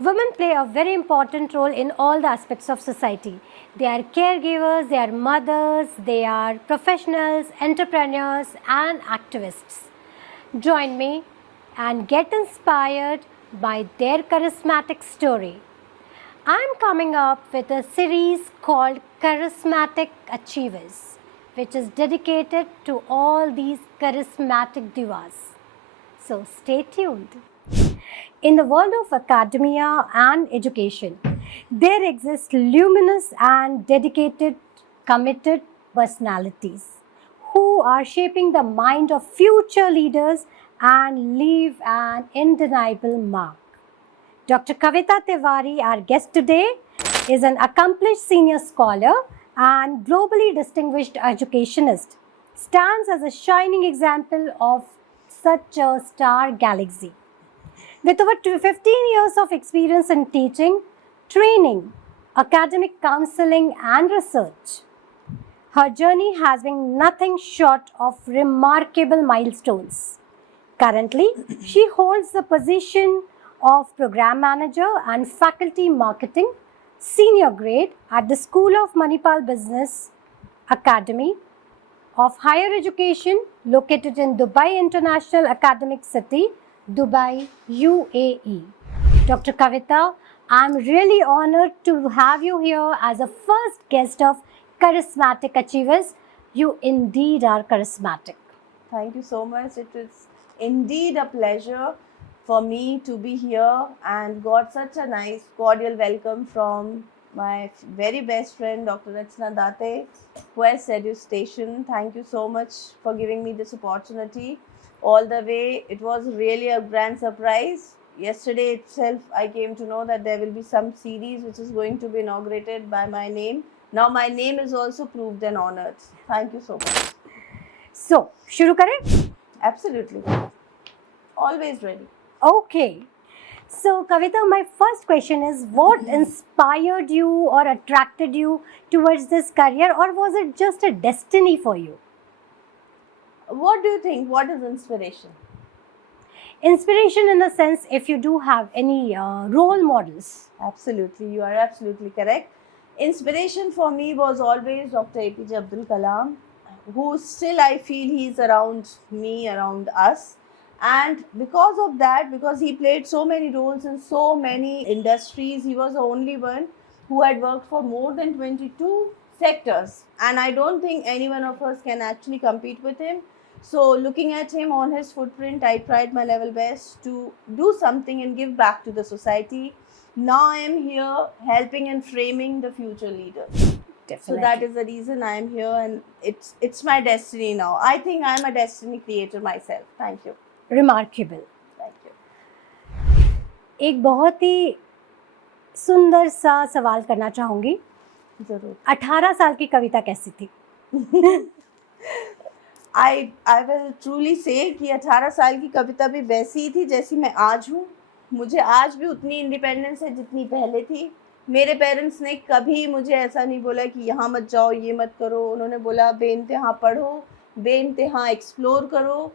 Women play a very important role in all the aspects of society. They are caregivers, they are mothers, they are professionals, entrepreneurs, and activists. Join me and get inspired by their charismatic story. I'm coming up with a series called Charismatic Achievers, which is dedicated to all these charismatic divas. So stay tuned. In the world of academia and education, there exist luminous and dedicated, committed personalities who are shaping the mind of future leaders and leave an undeniable mark. Dr. Kavita Tiwari, our guest today, is an accomplished senior scholar and globally distinguished educationist, stands as a shining example of such a star galaxy. With over 15 years of experience in teaching, training, academic counseling, and research, her journey has been nothing short of remarkable milestones. Currently, she holds the position of Program Manager and Faculty Marketing, Senior Grade at the School of Manipal Business Academy of Higher Education located in Dubai International Academic City, Dubai, UAE. Dr. Kavita, I'm really honored to have you here as a first guest of Charismatic Achievers. You indeed are charismatic. Thank you so much. It is indeed a pleasure for me to be here and got such a nice cordial welcome from my very best friend Dr. Rachna Date, who has Sedu Station. Thank you so much for giving me this opportunity. All the way, it was really a grand surprise. Yesterday itself, I came to know that there will be some series which is going to be inaugurated by my name. Now my name is also proved and honored. Thank you so much. So, shuru kare? Absolutely. Always ready. Okay. So, Kavita, my first question is, what inspired you or attracted you towards this career, or was it just a destiny for you? What do you think? What is inspiration? Inspiration in the sense, if you do have any role models. Absolutely, you are absolutely correct. Inspiration for me was always Dr. APJ Abdul Kalam, who still I feel he is around me, around us. And because of that, because he played so many roles in so many industries, he was the only one who had worked for more than 22 sectors. And I don't think any one of us can actually compete with him. So looking at him on his footprint, I tried my level best to do something and give back to the society. Now I am here helping and framing the future leaders. Definitely. So that is the reason I am here, and it's my destiny now. I think I am a destiny creator myself. Thank you. Remarkable. Thank you. एक बहुत ही सुंदर सा सवाल करना चाहूँगी. जरूर. 18 साल की कविता कैसी थी? I will truly say कि 18 साल की कविता भी वैसी ही थी जैसी मैं आज हूँ. मुझे आज भी उतनी इंडिपेंडेंस है जितनी पहले थी. मेरे पेरेंट्स ने कभी मुझे ऐसा नहीं बोला कि यहाँ मत जाओ, ये मत करो. उन्होंने बोला बेइंतहा पढ़ो, बेइंतहा एक्सप्लोर करो.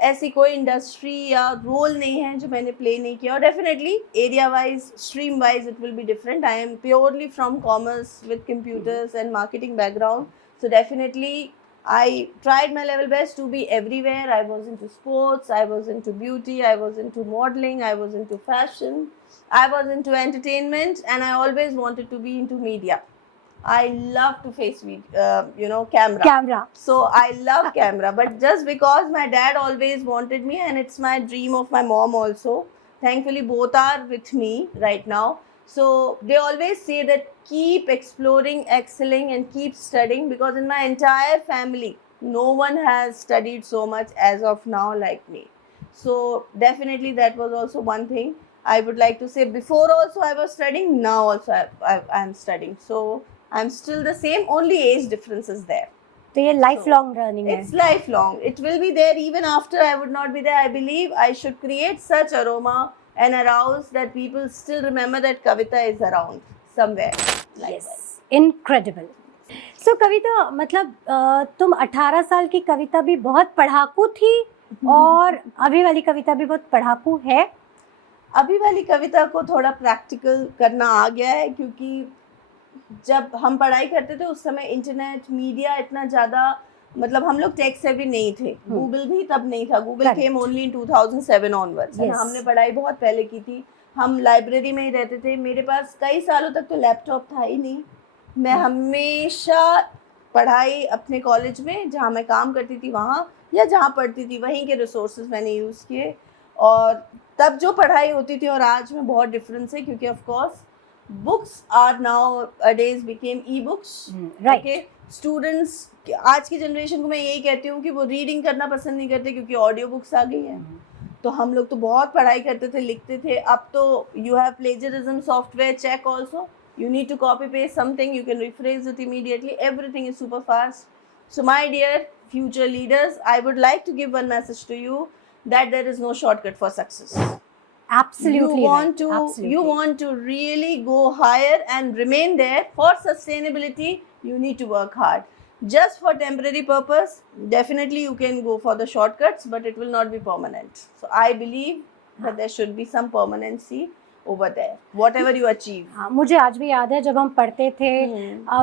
ऐसी कोई इंडस्ट्री या रोल नहीं है जो मैंने प्ले नहीं किया. और definitely area wise, stream wise it will be different. I am purely from commerce with computers and marketing background. So definitely I tried my level best to be everywhere. I was into sports, I was into beauty, I was into modeling, I was into fashion, I was into entertainment, and I always wanted to be into media. I love to face camera. So I love camera, but just because my dad always wanted me, and it's my dream of my mom also. Thankfully both are with me right now. So they always say that keep exploring, excelling, and keep studying, because in my entire family, no one has studied so much as of now like me. So definitely that was also one thing I would like to say. Before also I was studying, now also I am studying. So I'm still the same, only age difference is there. तो ये lifelong learning है. It's lifelong. It will be there even after I would not be there. I believe I should create such aroma and arouse that people still remember that Kavita is around somewhere. Like Yes, that. incredible. So कविता, मतलब तुम 18 साल की कविता भी बहुत पढ़ाकू थी और अभी वाली कविता भी बहुत पढ़ाकू है. अभी वाली कविता को थोड़ा प्रैक्टिकल करना आ गया है, क्योंकि जब हम पढ़ाई करते थे उस समय इंटरनेट मीडिया इतना ज़्यादा, मतलब हम लोग टेक सेवी नहीं थे, गूगल भी तब नहीं था, Google Correct. Came only in 2007 onwards. Yes. हमने पढ़ाई बहुत पहले की थी, हम लाइब्रेरी में ही रहते थे, मेरे पास कई सालों तक तो लैपटॉप था ही नहीं। मैं हमेशा पढ़ाई अपने कॉलेज में जहाँ मैं काम करती थी वहाँ, या जहाँ पढ़ती थी वहीं के रिसोर्सेज मैंने यूज़ किए। और तब जो पढ़ाई होती थी और आज में बहुत डिफरेंस है, क्योंकि of course books are nowadays became e books. Right. Students, आज की जनरेशन को मैं यही कहती हूँ कि वो रीडिंग करना पसंद नहीं करते, क्योंकि ऑडियो बुक्स आ गई हैं। तो हम लोग तो बहुत पढ़ाई करते थे, लिखते थे। अब तो you have plagiarism software check also, you need to copy paste something, you can rephrase it immediately, everything is super fast. So my dear future leaders, I would like to give one message to you, that there is no shortcut for success. Absolutely You want right. to Absolutely. you want to really go higher and remain there. For sustainability, you need to work hard. Just for temporary purpose, definitely you can go for the shortcuts, but it will not be permanent. So I believe that there should be some permanency over there, whatever you achieve. हाँ, मुझे आज भी याद है जब हम पढ़ते थे,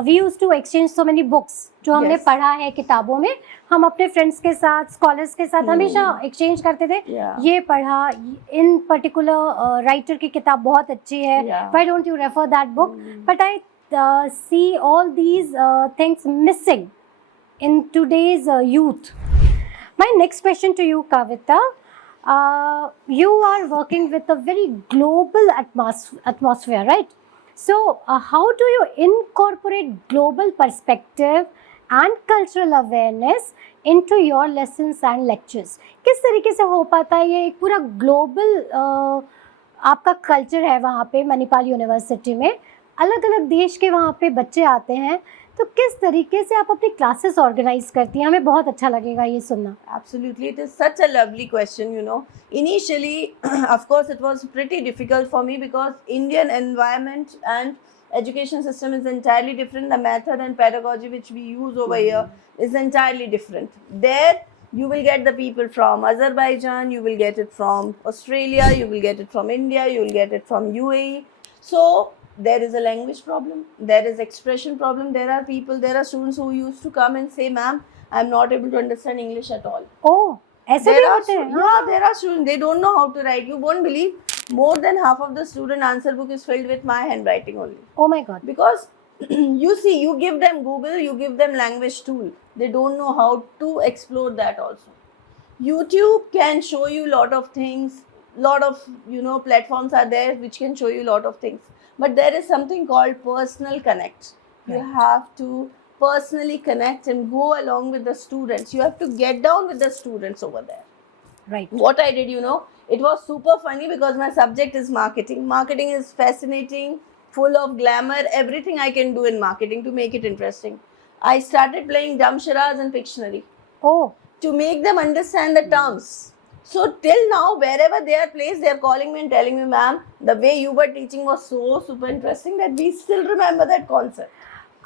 we use to exchange so many books, जो हमने Yes. पढ़ा है किताबों में, हम अपने फ्रेंड्स के साथ, स्कॉलर्स के साथ हमेशा एक्सचेंज करते थे। Yeah. ये पढ़ा, इन पर्टिकुलर राइटर की किताब बहुत अच्छी है, Yeah. Why don't you refer that book? But I see all these things missing in today's youth. My next question to you, Kavita, you are working with a very global atmosphere, right? So how do you incorporate global perspective and cultural awareness into your lessons and lectures? किस तरीके से हो पाता है ये? एक पूरा global आपका कल्चर है वहाँ पे मणिपाल यूनिवर्सिटी में, अलग अलग देश के वहाँ पे बच्चे आते हैं, तो किस तरीके से आप अपनी क्लासेस ऑर्गेनाइज करती हैं? हमें बहुत अच्छा लगेगा ये सुनना। Absolutely, it is such a lovely question, you know. Initially, of course, it was pretty difficult for me because Indian environment and education system is entirely different. The method and pedagogy which we use over here is entirely different. There, you will get the people from Azerbaijan, you will get it from Australia, you will get it from India, you will get it from UAE. So there is a language problem, there is expression problem. There are people, there are students who used to come and say, ma'am, I'm not able to understand English at all. Oh, ऐसे भी होते हैं? Yeah, there are students, they don't know how to write. You won't believe, more than half of the student answer book is filled with my handwriting only. Oh my God. Because you see, you give them Google, you give them language tool, they don't know how to explore that also. YouTube can show you lot of things, lot of, you know, platforms are there which can show you lot of things. But there is something called personal connect. You have to personally connect and go along with the students. You have to get down with the students over there. Right. What I did, you know, it was super funny because my subject is marketing. Marketing is fascinating, full of glamour, everything I can do in marketing to make it interesting. I started playing dumb charadas and Pictionary. Oh. To make them understand the terms. So till now, wherever they are placed, they are calling me and telling me, ma'am, the way you were teaching was so super interesting that we still remember that concept.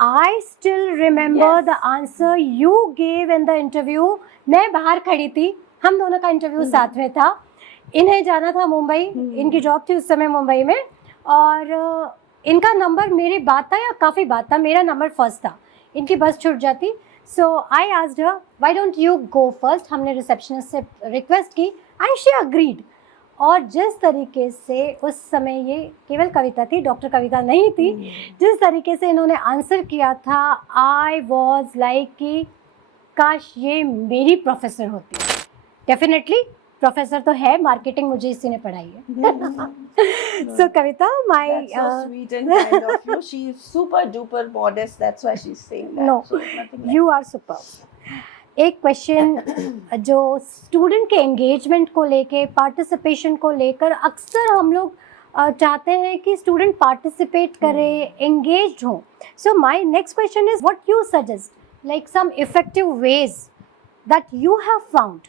I still remember Yes. the answer you gave in the interview. मैं बाहर खड़ी थी, हम दोनों का interview साथ में था, इन्हें जाना था मुंबई, इनकी जॉब थी उस समय मुंबई में, और इनका नंबर मेरे बाद था या काफ़ी बाद था, मेरा नंबर फर्स्ट था, इनकी बस छूट जाती। So I asked her, why don't you go first? हमने रिसेप्शनिस्ट से रिक्वेस्ट की एंड शी अग्रीड। और जिस तरीके से उस समय, ये केवल कविता थी, डॉक्टर कविता नहीं थी, जिस तरीके से इन्होंने आंसर किया था, आई वॉज लाइक कि काश ये मेरी प्रोफेसर होती। डेफिनेटली प्रोफेसर तो है, मार्केटिंग मुझे इसी ने पढ़ाई है। सो कविता, my That's so sweet and kind of you. She is super duper modest. That's why she's saying that. No, She has nothing like you are super. एक क्वेश्चन जो स्टूडेंट के एंगेजमेंट को लेके, पार्टिसिपेशन को लेकर, अक्सर हम लोग चाहते हैं कि स्टूडेंट पार्टिसिपेट करे, एंगेज्ड हो। So my next question is, what you suggest, like some effective ways that you have found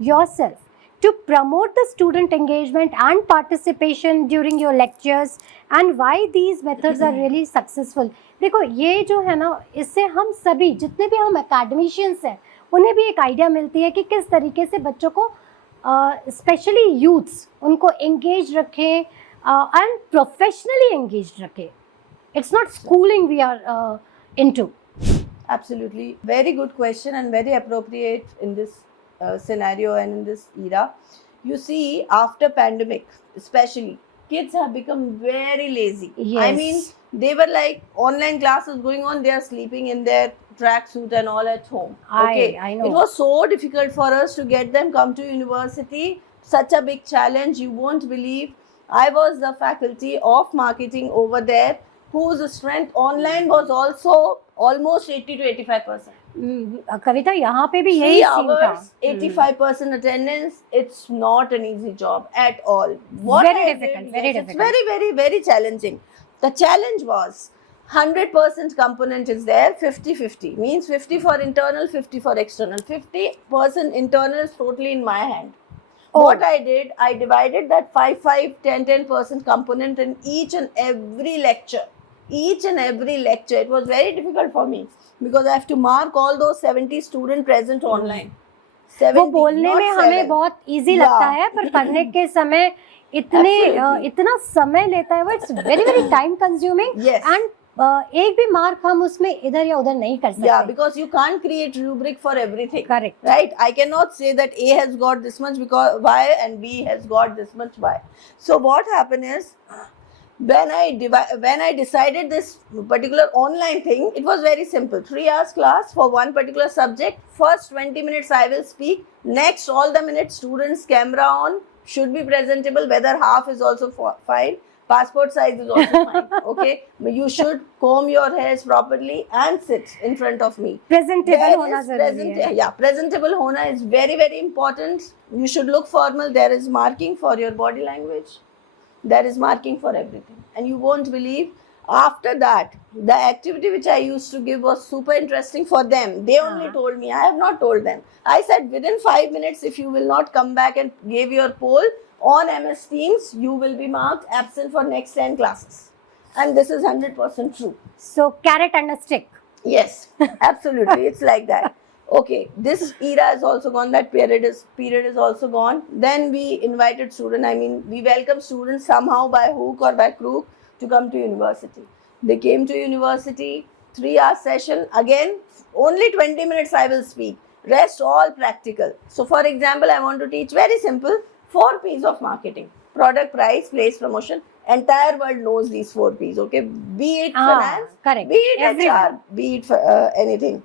yourself to promote the student engagement and participation during your lectures, and why these methods are really successful? देखो, ये जो है ना, इससे हम सभी जितने भी हम academicians हैं, उन्हें भी एक आइडिया मिलती है कि किस तरीके से बच्चों को स्पेशली यूथ्स उनको एंगेज रखें एंड प्रोफेशनली एंगेज रखें. It's not schooling we are into. Absolutely. Very good question and very appropriate in this scenario and in this era. You see, after pandemic, especially, kids have become very lazy. I Yes. mean, they were like online classes going on, they are sleeping in their tracksuit and all at home. I know. It was so difficult for us to get them come to university. Such a big challenge. You won't believe. I was the faculty of marketing over there, whose strength online was also almost 80 to 85%. कविता, यहाँ पे भी 3 यही scene था. hours, 85% attendance. It's not an easy job at all. What Very I difficult, did, very yes, difficult. It's very, very, very challenging. The challenge was 100% component is there, 50-50. Means 50 for internal, 50 for external. 50% internal is totally in my hand. Oh. What I did, I divided that 5, 10% component in each and every lecture. Each and every lecture. It was very difficult for me because I have to mark all those 70 students present online. 70, वो बोलने not में 7. हमें बहुत easy लगता है, पर करने के समय Absolutely. इतना समय लेता है वो. It's very very time consuming. Yes. And एक भी मार्क हम उसमें इधर या उधर नहीं कर सकते. Yeah, because you can't create rubric for everything. Correct. Right? I cannot say that A has got this much because Y and B has got this much Y. So what happened is, when I decided this particular online thing, it was very simple. 3 hours class for one particular subject. First 20 minutes I will speak. Next all the minutes students camera on, should be presentable. Whether half is also fine. Passport size is also fine. Okay, you should comb your hairs properly and sit in front of me. Presentable होना जरूरी है. Yeah, presentable hona is very, very important. You should look formal. There is marking for your body language. There is marking for everything. And you won't believe, after that, the activity which I used to give was super interesting for them. They only told me. I have not told them. I said, within 5 minutes, if you will not come back and give your poll on MS Teams, you will be marked absent for next 10 classes. And this is 100% true. So carrot and a stick. Yes, absolutely. It's like that. Okay, this era is also gone. That period is also gone. Then we invited students. I mean, we welcome students somehow by hook or by crook to come to university. They came to university, 3-hour session. Again, only 20 minutes I will speak. Rest all practical. So, for example, I want to teach very simple 4 P's of marketing: product, price, place, promotion. Entire world knows these 4 P's. Okay, be it finance, correct. be it Everyone. HR, be it anything.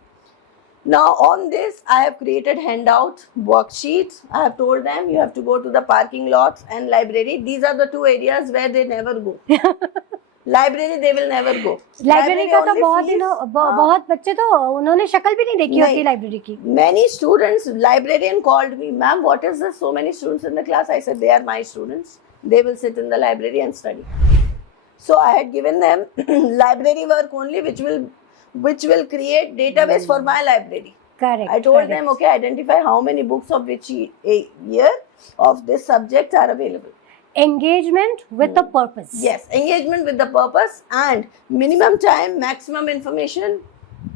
Now on this, I have created handout worksheets. I have told them you have to go to the parking lots and library. These are the 2 areas where they never go. Library they will never go. Library का तो only बहुत fees- दिनों बहुत बच्चे तो उन्होंने शक्ल भी नहीं देखी होती नहीं. लाइब्रेरी की. Many students, librarian called me, ma'am, what is this? So many students in the class. I said, they are my students. They will sit in the library and study. So I had given them library work only, which will create database for my library. Correct. I told correct. them, okay, identify how many books of which year of this subject are available. Engagement with a purpose. Yes, engagement with the purpose and minimum time, maximum information.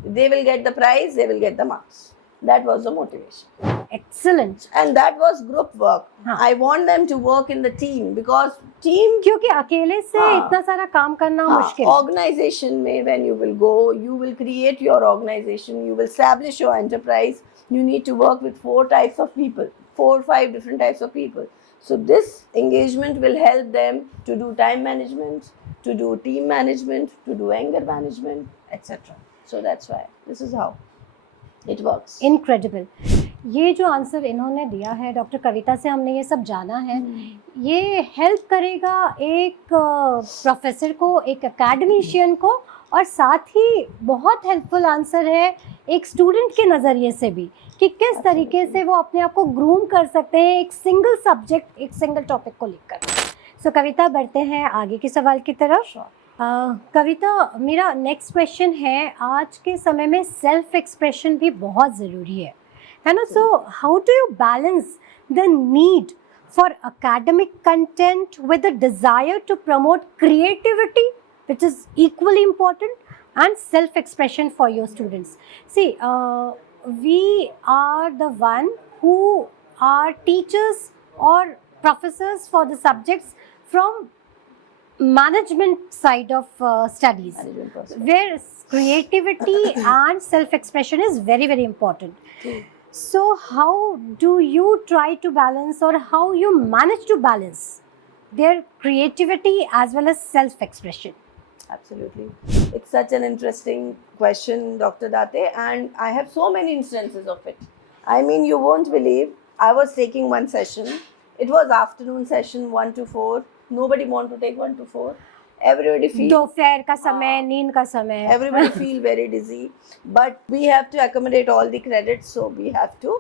They will get the prize, they will get the marks. That was the motivation. Excellent. And that was group work. हाँ. I want them to work in the team because team क्योंकि अकेले से हाँ. इतना सारा काम करना मुश्किल है. organization में when you will go, you will create your organization, you will establish your enterprise. You need to work with 4 types of people, 4 or 5 different types of people. So this engagement will help them to do time management, to do team management, to do anger management, etc. So that's why this is how it works. Incredible. ये जो answer इन्होंने दिया है doctor कविता से, हमने ये सब जाना है. ये हेल्प करेगा एक प्रोफेसर को, एक एकेडमिशियन को, और साथ ही बहुत हेल्पफुल आंसर है एक स्टूडेंट के नज़रिए से भी कि किस तरीके से वो अपने आप को ग्रूम कर सकते हैं एक सिंगल सब्जेक्ट, एक सिंगल टॉपिक को लेकर. सो कविता, बढ़ते हैं आगे के सवाल की तरफ. कविता, मेरा नेक्स्ट क्वेश्चन है, आज के समय में सेल्फ एक्सप्रेशन भी बहुत ज़रूरी है ना? So how do you balance the need for academic content with the desire to promote creativity, which is equally important, and self-expression for your students? See, we are the one who are teachers or professors for the subjects from management side of studies, Management process. where creativity and self-expression is very, very important. True. So how do you try to balance, or how you manage to balance their creativity as well as self-expression? Absolutely. It's such an interesting question, Dr. Date, and I have so many instances of it. I mean, you won't believe, I was taking one session. It was afternoon session 1 to 4. Nobody want to take 1 to 4. Everybody feels दोपहर का समय, नींद का समय. everybody feel very dizzy, but we have to accommodate all the credits, so we have to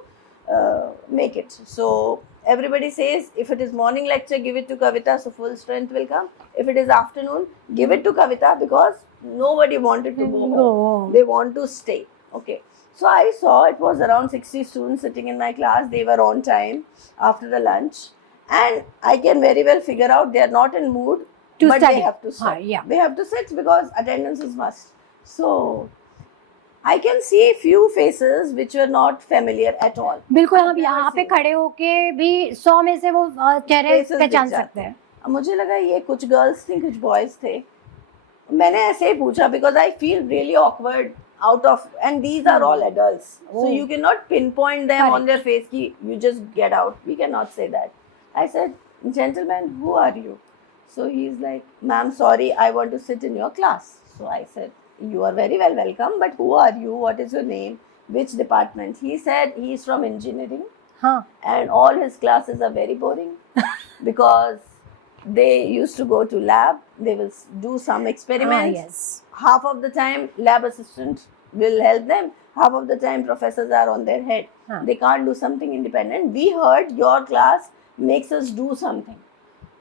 make it. So everybody says, if it is morning lecture, give it to Kavita, so full strength will come. If it is afternoon, give it to Kavita, because nobody wanted to go home. They want to stay. Okay. So I saw it was around 60 students sitting in my class. They were on time after the lunch, and I can very well figure out they are not in mood To but study. they have to sit. Yeah. They have to sit because attendance is must. So I can see few faces which were not familiar at all. बिल्कुल हम यहाँ पे खड़े होके भी 100 में से वो चेहरे Faces पहचान दिख जाते सकते हैं. अब मुझे लगा ये कुछ गर्ल्स थी, कुछ बॉयज थे. मैंने ऐसे ही पूछा because I feel really awkward out of, and these are all adults. So you cannot pinpoint them on their face ki you just get out. We cannot say that. I said, gentlemen, who are you? So he's like, ma'am, sorry, I want to sit in your class. So I said, you are very well welcome, but who are you? What is your name? Which department? He said he's from engineering, हाँ. and all his classes are very boring because they used to go to lab, they will do some experiments. Yes. Half of the time lab assistant will help them, half of the time professors are on their head. They can't do something independent. We heard your class makes us do something,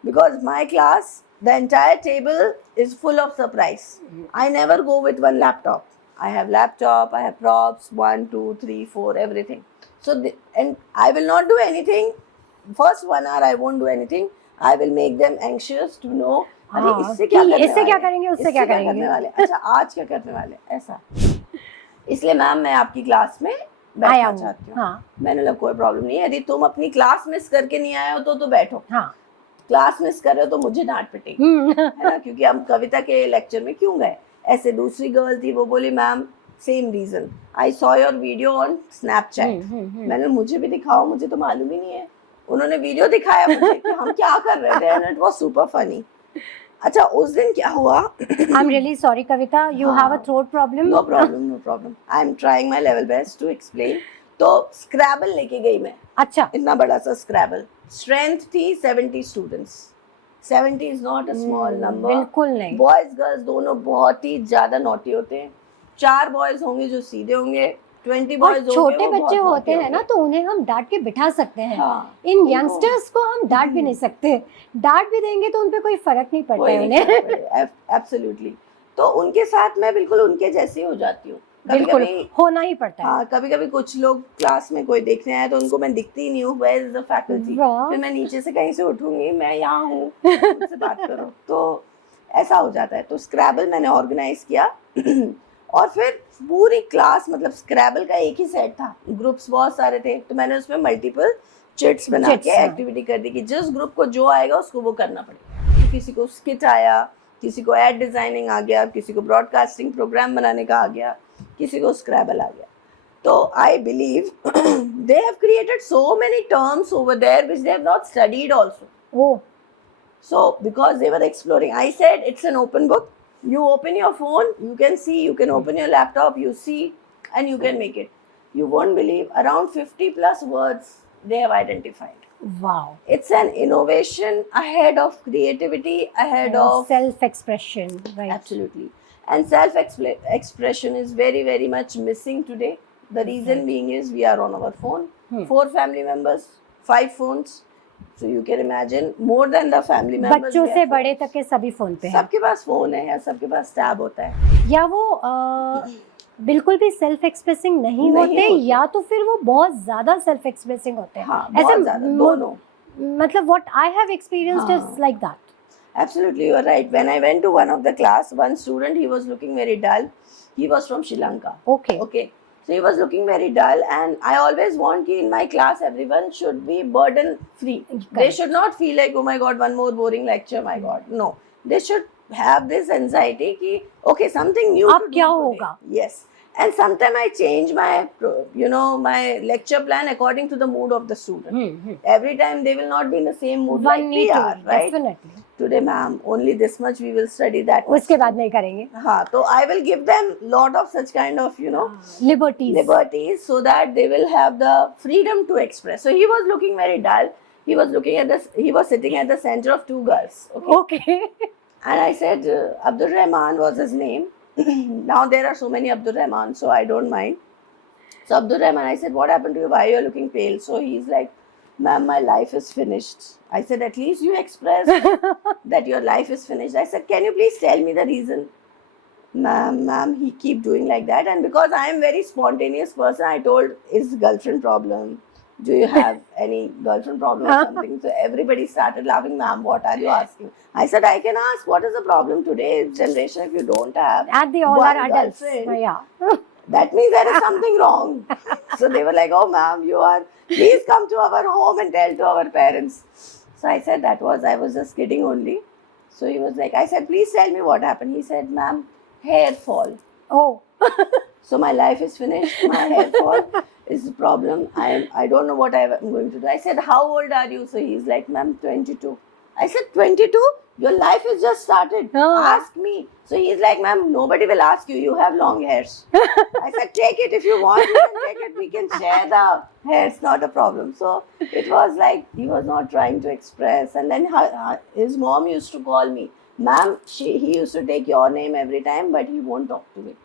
because my class, the entire table is full of surprise. I never go with one laptop. I have laptop, I have props, 1, 2, 3, 4, everything. So and I will not do anything. First 1 hour I won't do anything. I will make them anxious to know, अरे इससे क्या करने वाले, उससे क्या करेंगे. अच्छा आज क्या करने वाले, ऐसा. इसलिए मैम मैं आपकी क्लास में आया बैठना हूँ. चाहती हूँ. हाँ. मैंने बोला कोई प्रॉब्लम नहीं है, यदि तुम अपनी क्लास मिस करके नहीं आए हो तो बैठो. हाँ. क्लास मिस कर रहे हो तो मुझे डांट पिटेगी, है ना, क्योंकि हम कविता के लेक्चर में क्यों गए. ऐसे दूसरी गर्ल थी, वो बोली ma'am same reason, I saw your video on Snapchat. मैंने मुझे भी दिखाओ, मुझे तो मालूम ही नहीं है. उन्होंने वीडियो दिखाया मुझे कि हम क्या कर रहे थे, and it was super funny. अच्छा उस दिन क्या हुआ, I am really sorry Kavita, you have a throat problem. No problem, I am trying my level best to explain. तो स्क्रैबल लेके गई मैं. अच्छा. इतना बड़ा सा स्क्रैबल. स्ट्रेंथ थी 70 students. 70 is not a small number. बिल्कुल नहीं. बॉयज गर्ल्स दोनों बहुत ही ज्यादा नॉटी होते हैं. 4 बॉयज होंगे जो सीधे होंगे, 20 बॉयज होंगे छोटे वो बच्चे बहुत होते naughty हैं ना, तो उन्हें हम डांट के बिठा सकते हैं. हाँ. इन यंगस्टर्स को हम डांट भी नहीं सकते. डांट भी देंगे तो उन पे कोई फर्क नहीं पड़ता है उन्हें. एब्सोल्युटली. तो उनके साथ मैं बिल्कुल उनके जैसी हो जाती हूँ. बिल्कुल होना ही पड़ता है. हाँ, कभी कुछ लोग क्लास में कोई देखने आए तो उनको मैं दिखती ही नहीं हूँ, वेयर इज द फैकल्टी. फिर मैं नीचे से कहीं से उठूंगी, मैं यहाँ हूँ, मुझसे बात करो. तो ऐसा हो जाता है. तो स्क्रैबल मैंने ऑर्गेनाइज किया और फिर पूरी क्लास, मतलब स्क्रैबल का एक ही सेट था, ग्रुप्स बहुत सारे थे, तो मैंने उसमें मल्टीपल चिट्स बना के एक्टिविटी कर दी कि जिस ग्रुप को जो आएगा उसको वो करना पड़ेगा. तो किसी को स्किट आया, किसी को एड डिजाइनिंग आ गया, किसी को ब्रॉडकास्टिंग प्रोग्राम बनाने का आ गया, किसी को स्क्रैबल आ गया. तो I believe they have created so many terms over there which they have not studied also. Oh. So because they were exploring, I said it's an open book. You open your phone, you can see, you can open your laptop, you see, and you can make it. You won't believe, around 50 plus words they have identified. Wow. It's an innovation ahead of creativity, ahead of self-expression, right? Absolutely. And self-expression is very, very much missing today. The reason being is we are on our phone. 4 family members, 5 phones. So you can imagine more than the family members. बच्चों से बड़े तक के सभी phone पे हैं. सबके पास phone है या सबके पास टैब होता है. या वो बिल्कुल भी सेल्फ एक्सप्रेसिंग नहीं होते, या तो फिर वो बहुत ज्यादा सेल्फ एक्सप्रेसिंग होते हैं. हाँ, बहुत ज्यादा, दोनों. मतलब what I have experienced is like that. Absolutely, you are right. When I went to one of the class, one student, he was looking very dull. He was from Sri Lanka. Okay. Okay. So he was looking very dull, and I always want ki in my class everyone should be burden free. They should not feel like, oh my god, one more boring lecture, my god. No, they should have this anxiety ki okay, something new अब to do क्या today. होगा? Yes. And sometimes I change my, my lecture plan according to the mood of the student. Every time they will not be in the same mood like One we need to, are, right? definitely. Today, ma'am, only this much we will study that. उसके बाद नहीं करेंगे. हाँ, so I will give them lot of such kind of, liberties, so that they will have the freedom to express. So he was looking very dull. He was sitting at the center of two girls. Okay. And I said, Abdul Rahman was his name. Now there are so many Abdul Rahman, so I don't mind. So Abdul Rahman, I said, what happened to you? Why you are looking pale? So he's like, ma'am, my life is finished. I said, at least you express that your life is finished. I said, can you please tell me the reason? Ma'am, he keep doing like that. And because I am very spontaneous person, I told, is girlfriend problem? Do you have any girlfriend problem or something? So everybody started laughing. Ma'am, what are you asking? I said, I can ask, what is the problem today's generation if you don't have And they all one are adults. girlfriend? Yeah. That means there is something wrong. So they were like, oh ma'am, please come to our home and tell to our parents. So I said I was just kidding only. So he was like, I said, please tell me what happened. He said, ma'am, hair fall. Oh. So my life is finished. My hair fall is the problem. I don't know what I'm going to do. I said, how old are you? So he's like, ma'am, 22. I said, 22? Your life has just started. Oh. Ask me. So he's like, ma'am, nobody will ask you. You have long hairs. I said, take it if you want. You can take it. We can share the hair. It's not a problem. So it was like he was not trying to express. And then his mom used to call me. Ma'am, he used to take your name every time, but he won't talk to me.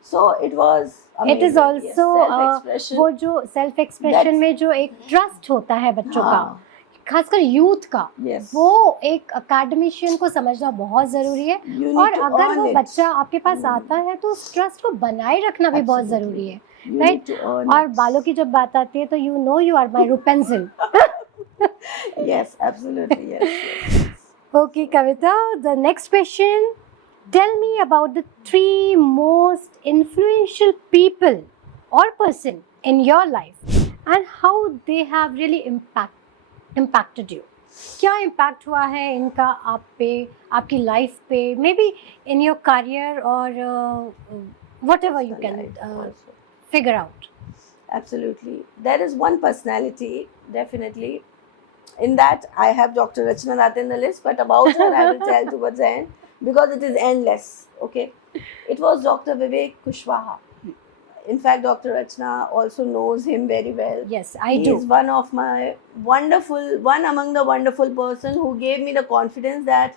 So it was amazing. It is also self-expression. वो जो self expression में जो एक trust होता है बच्चों का, खासकर यूथ का, वो एक अकेडमिशियन को समझना बहुत जरूरी है. और अगर वो बच्चा आपके पास आता है तो उस ट्रस्ट को बनाए रखना भी बहुत जरूरी है, राइट? और बालों की जब बात आती है तो you are my Rapunzel. Yes, absolutely, yes. Okay, Kavita, the next question. Tell me about the 3 most influential people or person in your life and how they have really impacted you. क्या impact हुआ है इनका आप पे, आपकी life पे, maybe in your career or whatever you can figure out. Absolutely. There is one personality, definitely. In that, I have Dr. Rachna Nath in the list, but about her I will tell towards the end. Because it is endless, okay? It was Dr. Vivek Kushwaha. In fact, Dr. Rachna also knows him very well. Yes, I do. He is one among the wonderful person who gave me the confidence that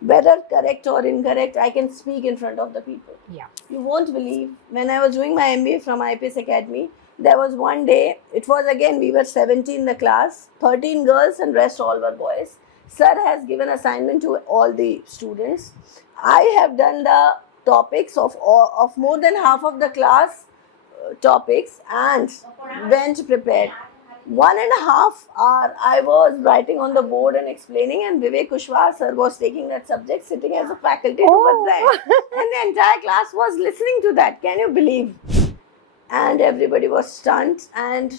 whether correct or incorrect, I can speak in front of the people. Yeah. You won't believe, when I was doing my MBA from IPS Academy, there was one day, it was again, we were 17 in the class, 13 girls and rest all were boys. Sir has given assignment to all the students. I have done the topics of more than half of the class topics and went prepared. 1.5 hours I was writing on the board and explaining, and Vivek Kushwaha sir was taking that subject, sitting as a faculty towards that. And the entire class was listening to that. Can you believe? And everybody was stunned. And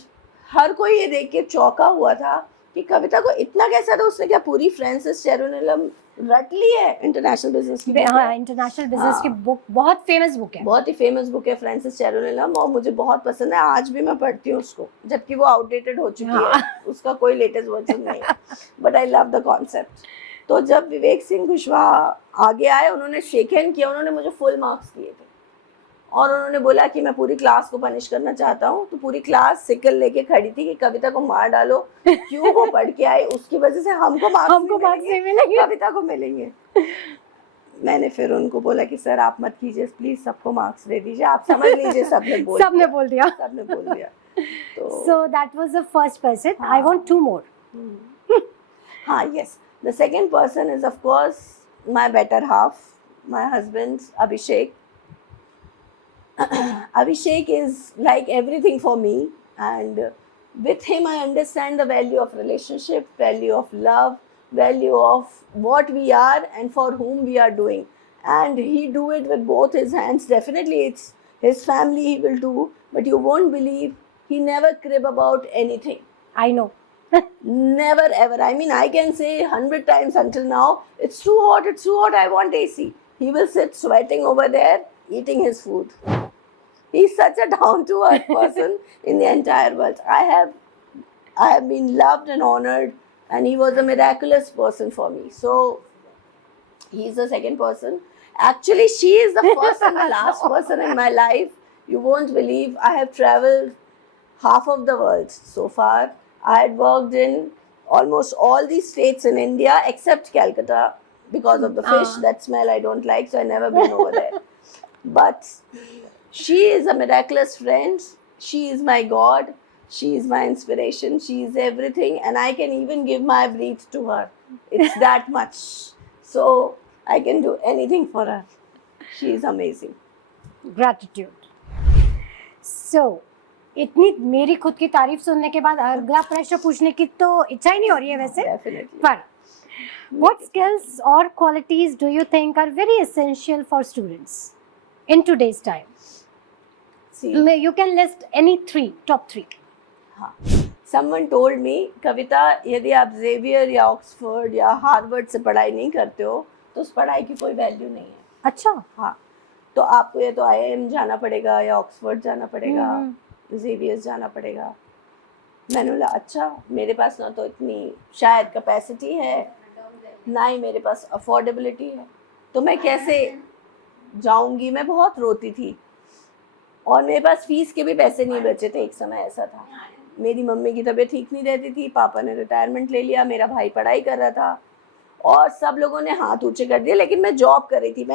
हर कोई ये देख के चौंका हुआ था कि कविता को इतना कैसा था. उसने क्या पूरी फ्रांसिस चेरोनेलम रट ली है? इंटरनेशनल बिजनेस की. हाँ, इंटरनेशनल बिजनेस की बुक बहुत फेमस बुक है. बहुत ही फेमस बुक है फ्रांसिस चेरोनेलम, और मुझे बहुत पसंद है. आज भी मैं पढ़ती हूँ उसको, जबकि वो आउटडेटेड हो चुकी है. उसका कोई लेटेस्ट वर्जन नहीं है, but I love the concept. तो जब विवेक सिंह कुशवाहा आगे आए, उन्होंने शेक हैंड किया, उन्होंने मुझे फुल मार्क्स दिए थे और उन्होंने बोला कि मैं पूरी क्लास को पनिश करना चाहता हूँ. तो पूरी क्लास सिकल लेके खड़ी थी कि कविता को मार डालो. क्यों? वो पढ़ के आई, उसकी वजह से हमको मार्क्स नहीं मिलेंगे, कविता को मिलेंगे. मैंने फिर उनको बोला कि सर आप मत कीजिए प्लीज, सबको मार्क्स दे दीजिए. आप समझ लीजिए सबने बोल दिया. So that was the first person. I want 2 more. हाँ, yes. The second person is of course my better half, my husband Abhishek. Abhishek is like everything for me, and with him I understand the value of relationship, value of love, value of what we are and for whom we are doing. And he do it with both his hands. Definitely his family he will do, but you won't believe he never crib about anything. I know. Never ever. I mean, I can say 100 times until now, it's too hot, I want AC. He will sit sweating over there, eating his food. He's such a down-to-earth person in the entire world. I have been loved and honored, and he was a miraculous person for me. So, he's the second person. Actually, she is the first and the last person in my life. You won't believe, I have traveled half of the world so far. I had worked in almost all the states in India except Calcutta because of the fish. That smell I don't like, so I never been over there. But she is a miraculous friend. She is my God. She is my inspiration. She is everything, and I can even give my breath to her. It's that much. So I can do anything for her. She is amazing. Gratitude. So, इतनी मेरी खुद की तारीफ सुनने के बाद अगला प्रश्न पूछने की तो इच्छा ही नहीं हो रही है वैसे. Definitely. पर what skills or qualities do you think are very essential for students in today's time? See, You can list any top three. हाँ. Someone told me, कविता, यदि आप जेवियर या ऑक्सफोर्ड या हार्वर्ड से पढ़ाई नहीं करते हो तो उस पढ़ाई की कोई वैल्यू नहीं है. अच्छा. हाँ, तो आपको या तो IIM जाना पड़ेगा या ऑक्सफोर्ड जाना पड़ेगा, जेवियर्स जाना पड़ेगा. मैंने बोला अच्छा, मेरे पास ना तो इतनी शायद कैपेसिटी है, ना ही मेरे पास अफोर्डेबिलिटी है, तो मैं कैसे जाऊंगी. मैं बहुत रोती थी और मेरे पास फीस के भी पैसे नहीं बचे थे. एक समय ऐसा था, मेरी मम्मी की तबीयत ठीक नहीं रहती थी, पापा ने रिटायरमेंट ले लिया, मेरा भाई पढ़ाई कर रहा था और सब लोगों ने हाथ ऊंचे कर दिए, लेकिन मैं जॉब कर रही थी.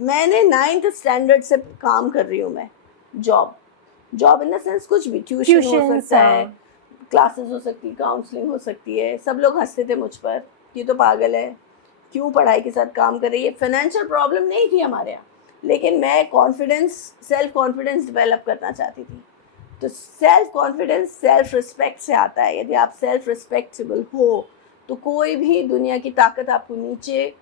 मैंने 9th स्टैंडर्ड से काम कर रही हूँ मैं. जॉब इन द सेंस कुछ भी, ट्यूशन हो सकता है, क्लासेस हो सकती है, काउंसलिंग हो सकती है. सब लोग हंसते थे मुझ पर, ये तो पागल है, क्यों पढ़ाई के साथ काम कर रही है. फाइनेंशियल प्रॉब्लम नहीं थी हमारे यहाँ, लेकिन मैं सेल्फ कॉन्फिडेंस डेवलप करना चाहती थी. तो सेल्फ कॉन्फिडेंस सेल्फ रिस्पेक्ट से आता है. यदि आप सेल्फ रिस्पेक्टेबल हो तो कोई भी दुनिया की ताकत आपको नीचे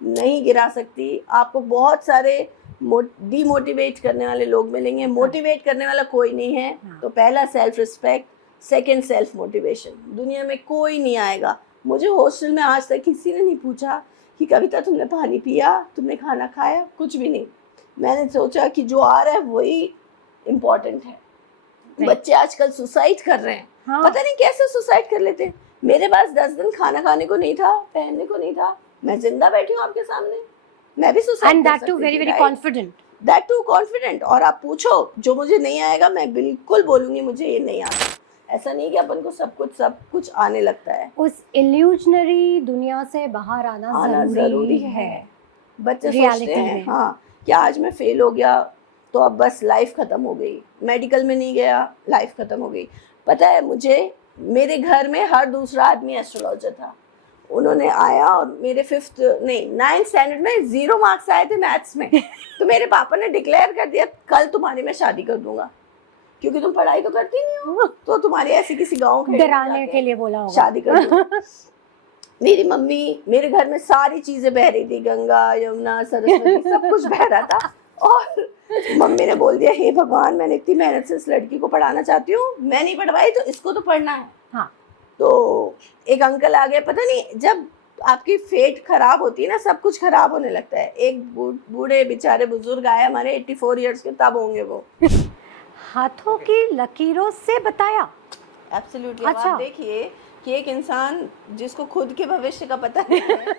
नहीं गिरा सकती. आपको बहुत सारे डीमोटिवेट करने वाले लोग मिलेंगे, मोटिवेट करने वाला कोई नहीं है. तो पहला self respect, second self motivation. दुनिया में कोई नहीं आएगा. मुझे हॉस्टल में आज तक किसी ने नहीं पूछा कि कविता तुमने पानी पिया, तुमने खाना खाया, कुछ भी नहीं. मैंने सोचा कि जो आ रहा है वही इम्पोर्टेंट है. बच्चे आजकल सुसाइड कर रहे हैं. पता नहीं कैसे सुसाइड कर लेते हैं. मेरे पास 10 दिन खाना खाने को नहीं था, पहनने को नहीं था, मैं जिंदा बैठी हूँ आपके सामने, मैं भी सुसाइड कर सकती थी. Very very confident. That too confident. और आप पूछो जो मुझे नहीं आएगा, मैं बिल्कुल बोलूंगी मुझे ये नहीं आता. ऐसा नहीं कि अपन को सब कुछ आने लगता है. उस इल्यूजनरी दुनिया से बाहर आना जरूरी है. बच्चे सोचते हैं हाँ कि आज मैं फेल हो गया तो अब बस लाइफ खत्म हो गई, मेडिकल में नहीं गया लाइफ खत्म हो गई. पता है मुझे, मेरे घर में हर दूसरा आदमी एस्ट्रोलॉजर था. उन्होंने आया और मेरे 9th स्टैंडर्ड में 0 मार्क्स आए थे मैथ्स में. तो मेरे पापा ने डिक्लेयर कर दिया कल तुम्हारी मैं शादी कर दूंगा, क्योंकि तुम पढ़ाई तो करती नहीं हो, तो तुम्हारी ऐसी किसी गाँव डराने के लिए बोला होगा, शादी कर दूंगा. मेरी मम्मी, मेरे घर में सारी चीजें बह रही थी, गंगा यमुना सरस्वती सब कुछ बह रहा था. और मम्मी ने बोल दिया हे भगवान, मैंने इतनी मेहनत से इस लड़की को पढ़ाना चाहती हूँ, मैं नहीं पढ़वाई तो इसको तो पढ़ना है. हाँ. तो एक अंकल आ गए. पता नहीं, जब आपकी फेट खराब होती है ना, सब कुछ खराब होने लगता है. एक बूढ़े बेचारे बुजुर्ग आए हमारे 84 इयर्स के, तब होंगे वो. हाथों की लकीरों से बताया. एब्सोल्युटली. अच्छा. आप देखिए कि एक इंसान जिसको खुद के भविष्य का पता नहीं है,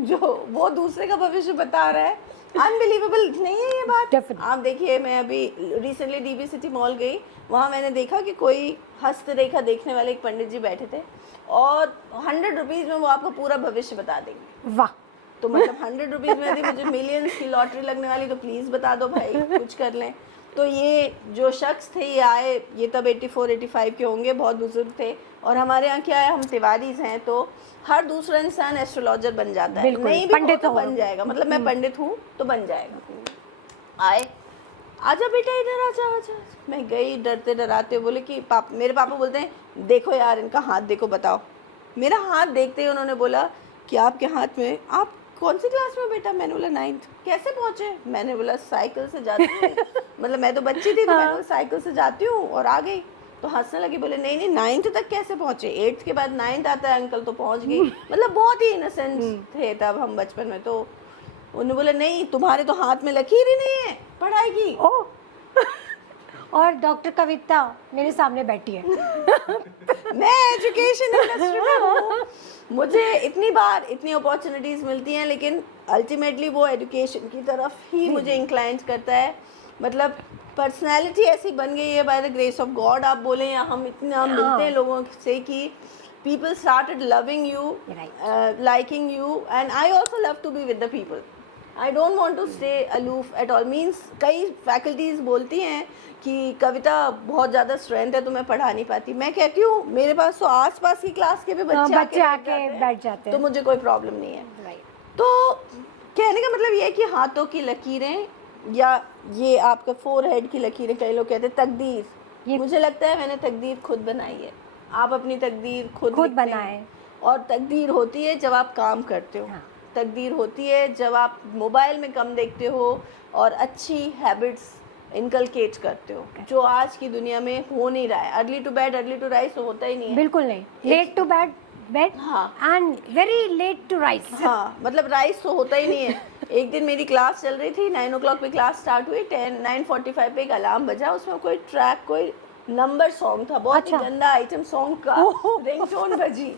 जो वो दूसरे का भविष्य बता रहा है, अनबिलीवेबल नहीं है ये बात. Definitely. आप देखिए, मैं अभी रिसेंटली DB सिटी मॉल गई, वहाँ मैंने देखा कि कोई हस्तरेखा देखने वाले एक पंडित जी बैठे थे और 100 रुपीज़ में वो आपका पूरा भविष्य बता देंगे. वाह. तो मतलब 100 रुपीज़ में यदि मुझे मिलियंस की लॉटरी लगने वाली तो प्लीज़ बता दो भाई, कुछ कर लें. तो ये जो शख्स थे, ये आए, ये तब 84-85 के होंगे, बहुत बुजुर्ग थे. और हमारे यहाँ क्या है, हम तिवारीज हैं, तो हर दूसरा इंसान एस्ट्रोलॉजर बन जाता है. नहीं भी पंडित तो बन जाएगा, मतलब मैं पंडित हूँ तो बन जाएगा. आए, आजा बेटा इधर आजा आजा. मैं गई डरते डराते, बोले कि मेरे पापा बोलते हैं देखो यार इनका हाथ देखो बताओ. मेरा हाथ देखते ही उन्होंने बोला कि आपके हाथ में, आप कौन सी क्लास में बेटा? मैंने बोला 9th। कैसे पहुंचे? मैंने बोला साइकिल से जाती हूँ। मतलब मैं तो बच्ची थी, तो मैंने बोला साइकिल से जाती हूँ और आ गई। तो हंसने लगी, बोले नहीं नहीं 9th तक कैसे पहुंचे? 8th के बाद 9th आता है अंकल, तो पहुंच गई। मतलब बहुत ही इनोसेंट थे तब हम बचपन में। तो उन्होंने बोला नहीं, तुम्हारे तो हाथ में लकीर ही नहीं है पढ़ाई की। ओह और डॉक्टर कविता मेरे सामने बैठी है। मैं एजुकेशन इंडस्ट्री में हूँ, मुझे इतनी बार इतनी अपॉर्चुनिटीज मिलती हैं, लेकिन अल्टीमेटली वो एजुकेशन की तरफ ही मुझे इंक्लाइंट करता है। मतलब पर्सनैलिटी ऐसी बन गई है by the grace of God, आप बोलें, या हम इतना मिलते हैं लोगों से कि people started loving you, liking you, and I also love to be with the people. I don't want to stay aloof at all. Means कई फैकल्टीज बोलती हैं कि कविता बहुत ज़्यादा स्ट्रेंथ है, तो मैं पढ़ा नहीं पाती। मैं कहती हूँ मेरे पास तो आस पास की क्लास के भी बच्चे आके बैठ जाते हैं, तो मुझे कोई प्रॉब्लम नहीं है। तो कहने का मतलब ये है कि हाथों की लकीरें, या ये आपका फोरहेड की लकीरें, कई लोग कहते हैं तकदीर, मुझे लगता है मैंने तकदीर खुद बनाई है। आप अपनी तकदीर खुद बनाएं। और तकदीर होती है जब आप काम करते हो। तकदीर होती है जब आप मोबाइल में कम देखते हो और अच्छी हैबिट्स इनकलकेट करते हो, जो आज की दुनिया में हो नहीं रहा है। Early to bed early to rise तो होता ही नहीं है। बिल्कुल नहीं, late to bed and very late to rise. हाँ, मतलब राइज तो होता ही नहीं है। एक दिन मेरी क्लास चल रही थी, 9 o'clock पे क्लास स्टार्ट हुई, 9:45 पे एक अलार्म बजा, उसमें कोई ट्रैक, कोई नंबर सॉन्ग था, बहुत ही गंदा आइटम सॉन्ग का रिंगटोन बजी।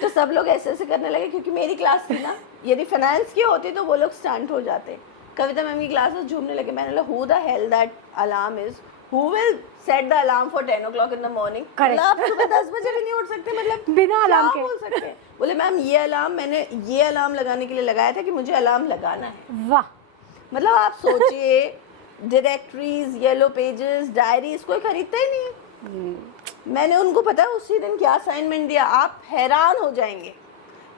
तो सब लोग ऐसे ऐसे करने लगे, क्योंकि मेरी क्लास थी ना। यदि फाइनेंस की होती तो वो लोग स्टंट हो जाते। कविता मैम की क्लास में झूमने लगे। मैंने बोला who the hell that alarm is, who will set the alarm for 10 o'clock in the morning? आप सुबह 10 बजे भी नहीं उठ सकते, मतलब बिना अलार्म के बोल सकते? बोले मैम ये अलार्म मैंने ये अलार्म लगाने के लिए लगाया था कि मुझे अलार्म लगाना है। वाह, मतलब आप सोचिए, डायरेक्टरीज, येलो पेजेस, डायरीज कोई खरीदता ही नहीं। मैंने उनको पता है उसी दिन क्या असाइनमेंट दिया, आप हैरान हो जाएंगे।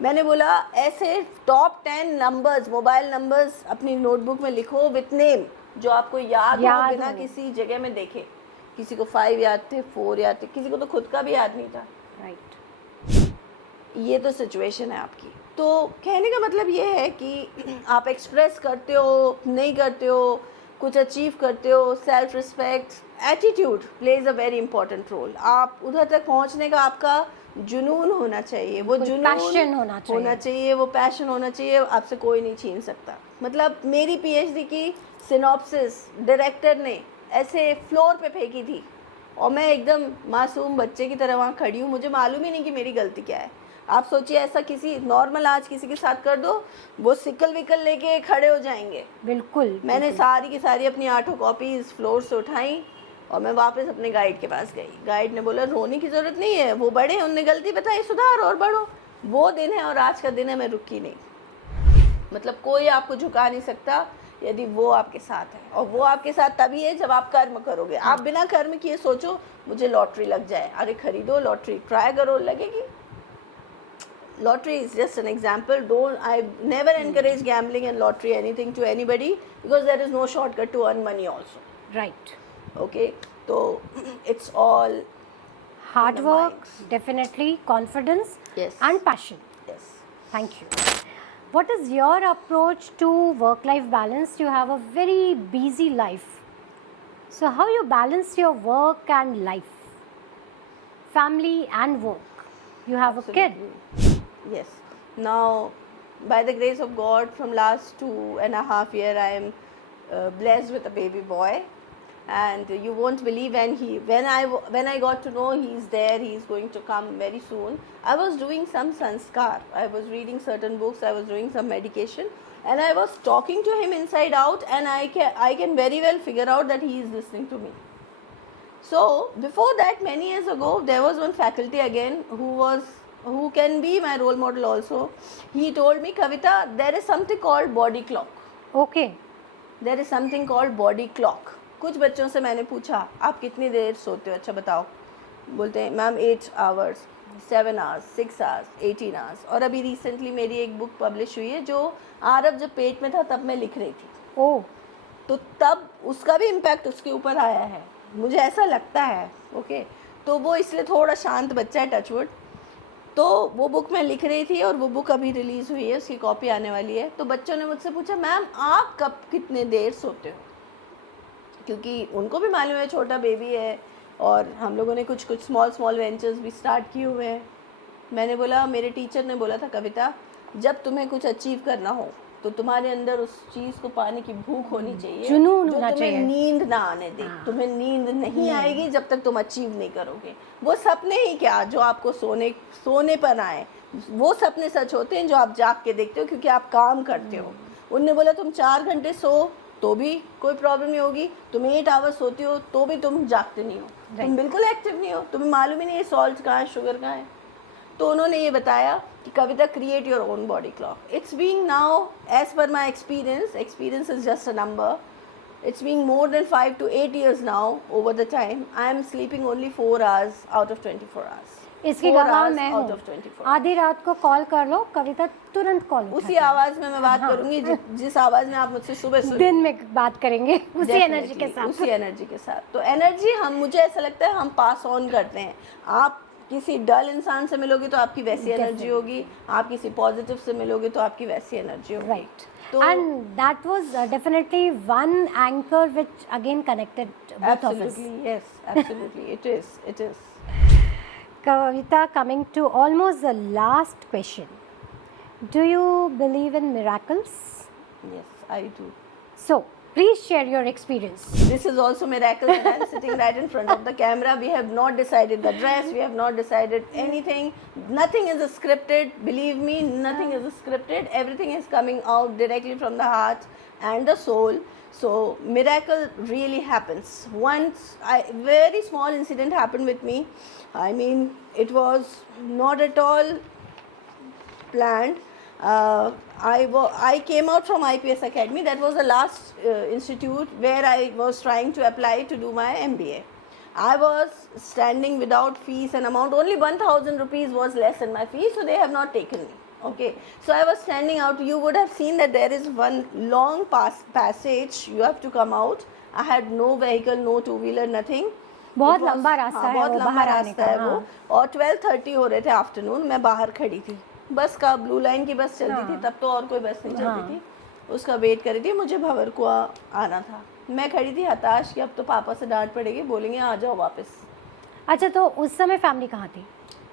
मैंने बोला ऐसे टॉप 10 नंबर्स, मोबाइल नंबर्स अपनी नोटबुक में लिखो विथ नेम, जो आपको याद हो बिना किसी जगह में देखे। किसी को 5 याद थे, 4 याद थे, किसी को तो खुद का भी याद नहीं था। ये तो सिचुएशन है आपकी। तो कहने का मतलब ये है कि आप एक्सप्रेस करते हो, नहीं करते हो, कुछ अचीव करते हो, self respect, attitude plays a very important role. आप उधर तक पहुंचने का आपका जुनून होना चाहिए, वो जुनून पैशन होना चाहिए, वो पैशन होना चाहिए, आपसे कोई नहीं छीन सकता। मतलब मेरी पीएचडी की सिनॉप्सिस डायरेक्टर ने ऐसे फ्लोर पे फेंकी थी और मैं एकदम मासूम बच्चे की तरह वहाँ खड़ी हूँ, मुझे मालूम ही नहीं कि मेरी गलती क्या है। आप सोचिए ऐसा किसी नॉर्मल आज किसी के साथ कर दो, वो सिकल विकल लेके खड़े हो जाएंगे। बिल्कुल। मैंने सारी की सारी अपनी 8 कॉपीज फ्लोर से उठाई और मैं वापस अपने गाइड के पास गई। गाइड ने बोला रोने की ज़रूरत नहीं है, वो बड़े हैं, उनने गलती बताई, सुधार और बढ़ो। वो दिन है और आज का दिन है, मैं रुकी नहीं। मतलब कोई आपको झुका नहीं सकता यदि वो आपके साथ है, और वो आपके साथ तभी है जब आप कर्म करोगे। आप बिना कर्म किए सोचो मुझे लॉटरी लग जाए, अरे खरीदो लॉटरी, ट्राई करो, लगेगी। Lottery is just an example. I never encourage gambling and lottery anything to anybody, because there is no shortcut to earn money also. Right. Okay, so it's all hard work, definitely, confidence, yes, and passion. Yes. Thank you. What is your approach to work-life balance? You have a very busy life. So how you balance your work and life? Family and work. You have a kid. Yes. Now, by the grace of God, from last 2.5 years, I am blessed with a baby boy, and you won't believe when I got to know he's there, he's going to come very soon. I was doing some sanskar. I was reading certain books. I was doing some medication, and I was talking to him inside out, and I can very well figure out that he is listening to me. So before that, many years ago, there was one faculty again who can be my role model also. He told me, Kavita, there is something called body clock. Okay. There is something called body clock. कुछ बच्चों से मैंने पूछा आप कितनी देर सोते हो, अच्छा बताओ। बोलते हैं ma'am 8 hours, 7 hours, 6 hours, 18 hours। और अभी रिसेंटली मेरी एक बुक पब्लिश हुई है जो आरव जब पेट में था तब मैं लिख रही थी। ओह, तो तब उसका भी इम्पैक्ट उसके ऊपर आया है, मुझे ऐसा लगता है। ओके, तो वो इसलिए थोड़ा शांत बच्चा है, टचवुड। तो वो बुक मैं लिख रही थी और वो बुक अभी रिलीज़ हुई है, उसकी कॉपी आने वाली है। तो बच्चों ने मुझसे पूछा मैम आप कब कितने देर सोते हो, क्योंकि उनको भी मालूम है छोटा बेबी है और हम लोगों ने कुछ कुछ स्मॉल वेंचर्स भी स्टार्ट किए हुए हैं। मैंने बोला, मेरे टीचर ने बोला था कविता, जब तुम्हें कुछ अचीव करना हो तो तुम्हारे अंदर उस चीज़ को पाने की भूख होनी चाहिए, जुनून जो होना तुम्हें चाहिए। नींद ना आने दे। तुम्हें नींद नहीं आएगी जब तक तुम अचीव नहीं करोगे। वो सपने ही क्या जो आपको सोने पर आए, वो सपने सच होते हैं जो आप जाग के देखते हो, क्योंकि आप काम करते हो। उनने बोला तुम 4 घंटे सो तो भी कोई प्रॉब्लम नहीं होगी, तुम 8 आवर्स सोती हो तो भी तुम जागते नहीं हो, तुम बिल्कुल एक्टिव नहीं हो, तुम्हें मालूम ही नहीं है सॉल्ट कहाँ है, शुगर कहाँ है। तो उन्होंने ये बताया कि Kavita, create your own body clock. It's being now, age per my experience is just a number, it's been more than 5 to 8 years now. Over the time I am sleeping only 4 hours out of 24 hours. इसकी 4 गवाह hours मैं out हूँ। of 24. आधी रात को call कर लो, कविता तुरंत call उसी आवाज में मैं बात करूंगी जिस आवाज में आप मुझसे सुबह सुबह दिन में बात करेंगे उसी एनर्जी के साथ। उसी एनर्जी के साथ। तो एनर्जी मुझे ऐसा लगता है हम पास ऑन करते हैं। आप किसी डल इंसान से मिलोगे तो आपकी वैसी एनर्जी होगी, आप किसी पॉजिटिव से मिलोगे तो आपकी वैसी एनर्जी होगी। Right. And that was definitely one anchor which again connected both of us. Absolutely, yes, absolutely. It is. Kavita, coming to almost the last question. Do you believe in miracles? Yes, I do. So, please share your experience. This is also miracle that I'm sitting right in front of the camera. We have not decided the dress. We have not decided anything. Nothing is scripted. Believe me, nothing is scripted. Everything is coming out directly from the heart and the soul. So miracle really happens. Once, very small incident happened with me. I mean, it was not at all planned. I came out from IPS Academy. That was the last institute where I was trying to apply to do my MBA. I was standing without fees and amount. Only 1,000 rupees was less than my fee, so they have not taken me. Okay, so I was standing out. You would have seen that there is one long passage. You have to come out. I had no vehicle, no two-wheeler, nothing. बहुत लंबा रास्ता है, बहुत वो लंबा बाहर आने रास्ता का, है वो। और 12:30 हो रहे थे आफ्टरनून। मैं बाहर खड़ी थी, बस का ब्लू लाइन की बस चलती थी, तब तो और कोई बस नहीं चलती थी, उसका वेट कर रही थी। मुझे भंवरकुआ आना था। मैं खड़ी थी हताश कि अब तो पापा से डांट पड़ेगी, बोलेंगे आ जाओ वापस। अच्छा, तो उस समय फैमिली कहाँ थी?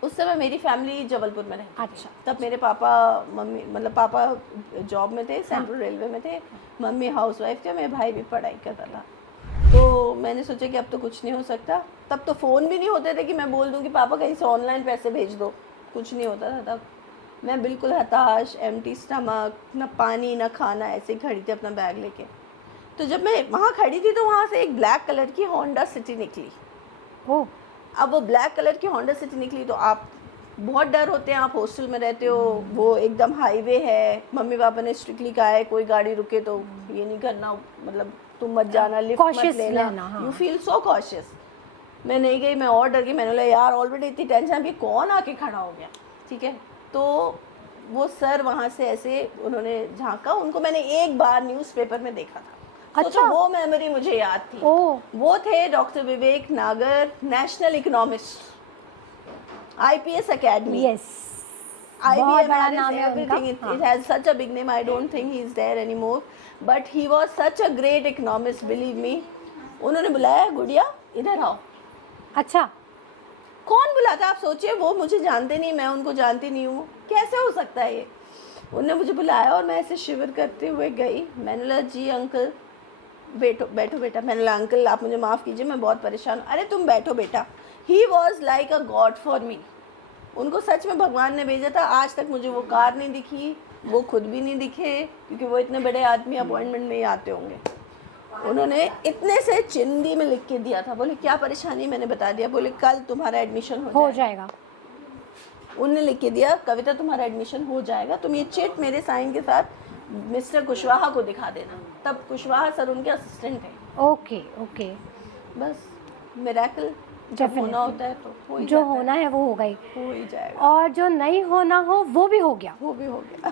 उस समय मेरी फैमिली जबलपुर में रहती थी। अच्छा। तब मेरे पापा मम्मी, मतलब पापा जॉब में थे, सेंट्रल रेलवे में थे, मम्मी हाउसवाइफ थे, मेरे भाई भी पढ़ाई करता था। तो मैंने सोचा कि अब तो कुछ नहीं हो सकता। तब तो फ़ोन भी नहीं होते थे कि मैं बोल दूं कि पापा कहीं से ऑनलाइन पैसे भेज दो, कुछ नहीं होता था तब। मैं बिल्कुल हताश, एम्प्टी स्टमक, न पानी न खाना, ऐसे ही खड़ी थी अपना बैग लेके। तो जब मैं वहाँ खड़ी थी तो वहाँ से एक ब्लैक कलर की होंडा सिटी निकली। ओह, अब वो ब्लैक कलर की होंडा सिटी निकली तो आप बहुत डर होते हैं, आप हॉस्टल में रहते हो, वो एकदम हाईवे है, मम्मी पापा ने स्ट्रिक्टली कहा है कोई गाड़ी रुके तो ये नहीं करना, मतलब तुम मत जाना, लिफ्ट मत लेना, यू फील सो कॉशियस। मैं नहीं गई, मैं और डर गई। मैंने बोला यार ऑलरेडी इतनी टेंशन कि कौन आके खड़ा हो गया, ठीक है। तो वो सर वहाँ से ऐसे उन्होंने झांका, उनको मैंने एक बार न्यूज़पेपर में देखा था। अच्छा, तो वो मेमोरी मुझे याद थी। वो थे डॉक्टर विवेक नागर, national economist, IPS Academy. Yes, बहुत बड़ा नाम है उनका। It has such a big name. I don't think he is there anymore. But he was such a great economist, believe me. उन्होंने बुलाया, गुड़िया इधर आओ। अच्छा, कौन बुलाता, आप सोचिए, वो मुझे जानते नहीं, मैं उनको जानती नहीं हूँ, कैसे हो सकता है ये। उन्होंने मुझे बुलाया और मैं ऐसे शिवर करते हुए गई। मैंने बोला जी अंकल बैठो बैठो बेटा। मैंने बोला अंकल आप मुझे माफ़ कीजिए, मैं बहुत परेशान हूँ। अरे तुम बैठो बेटा। He was like a God for me. उनको सच में भगवान ने भेजा था। आज तक मुझे वो कार नहीं दिखी, वो खुद भी नहीं दिखे, क्योंकि वो इतने बड़े आदमी अपॉइंटमेंट में ही आते होंगे। उन्होंने इतने से चिंदी में लिख के दिया था। बोले क्या परेशानी, मैंने बता दिया। बोले कल तुम्हारा एडमिशन हो जाएगा। उन्होंने लिख के दिया, कविता तुम्हारा एडमिशन हो जाएगा, तुम ये चिट मेरे साइन के साथ मिस्टर कुशवाहा को दिखा देना। तब कुशवाहा सर उनके असिस्टेंट थे। ओके ओके, बस मिरेकल जब होना होता है तो हो ही जो होना है वो होगा ही, हो ही जाएगा, और जो नहीं होना हो वो भी हो गया, वो भी हो गया।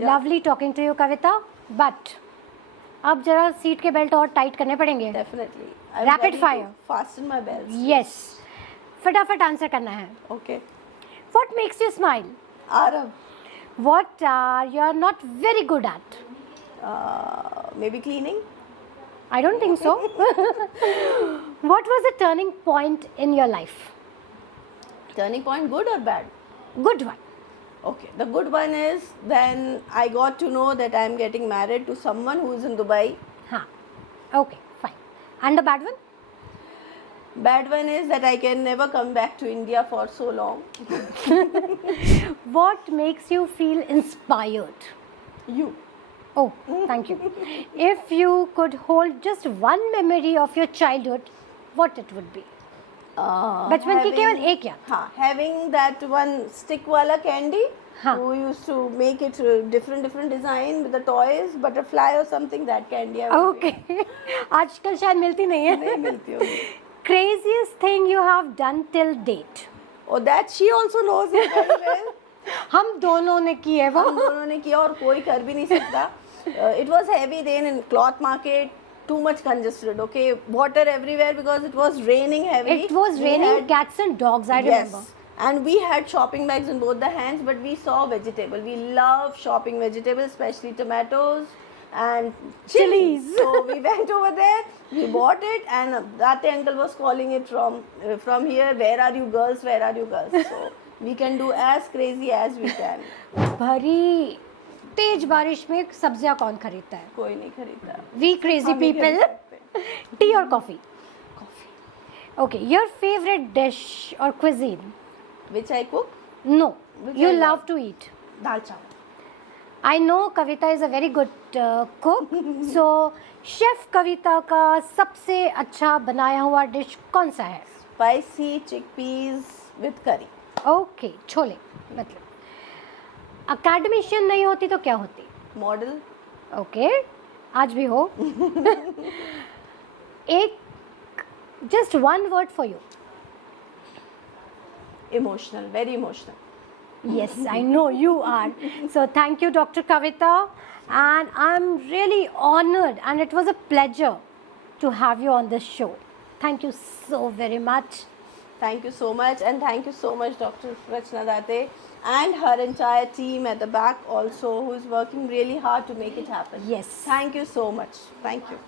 Lovely talking to you Kavita, but अब जरा सीट के बेल्ट और टाइट करने पड़ेंगे। Definitely, rapid fire, fasten my belt. Yes, फटाफट आंसर करना है. Okay. What makes you smile? Arab. What you're not very good at? Maybe cleaning. I don't think so. What was the turning point in your life? Turning point, good or bad? Good one. Okay. The good one is when I got to know that I'm getting married to someone who is in Dubai. Huh. Okay, fine. And the bad one? Bad one is that I can never come back to India for so long. What makes you feel inspired? You. Oh, thank you. If you could hold just one memory of your childhood, what it would be? बचपन की केवल एक याद. हाँ, having that one stick वाला candy. हाँ. Who used to make it different design with the toys, butterfly or something, that candy. Okay. आजकल शायद मिलती नहीं है. नहीं मिलती होगी. Craziest thing you have done till date? Oh, that she also knows it very well. हम दोनों ने की है वो. हम दोनों ने किया और कोई कर भी नहीं सकता. It was heavy rain in cloth market. Too much congested. Okay, water everywhere because it was raining heavily. It was raining cats and dogs. I remember. Yes. And we had shopping bags in both the hands, but we saw vegetable. We love shopping vegetables, especially tomatoes and chilies. So we went over there, we bought it, and Date uncle was calling it from here. Where are you girls? Where are you girls? So we can do as crazy as we can. भरी तेज बारिश में सब्जियां कौन खरीदता है? कोई नहीं खरीदता. We crazy हम ही people. खरीद सकते हैं. Tea or coffee? Coffee. Okay, your favorite dish or cuisine? Which I cook? No, Which you I love to eat. Dal chawal. I know Kavita is a very good cook. So, chef Kavita का सबसे अच्छा बनाया हुआ dish कौन सा है? Spicy chickpeas with curry. Okay, chole. मतलब academician नहीं होती तो क्या होती? Model. ओके, आज भी हो. एक just one word for you. Emotional, very emotional. Yes, I know you are. So thank you, Dr. Kavita, and I'm really honored, and it was a pleasure to have you on this show. Thank you so very much. Thank you so much, and thank you so much, Dr. Rachna Date, and her entire team at the back also, who is working really hard to make it happen. Yes. Thank you so much. Thank you.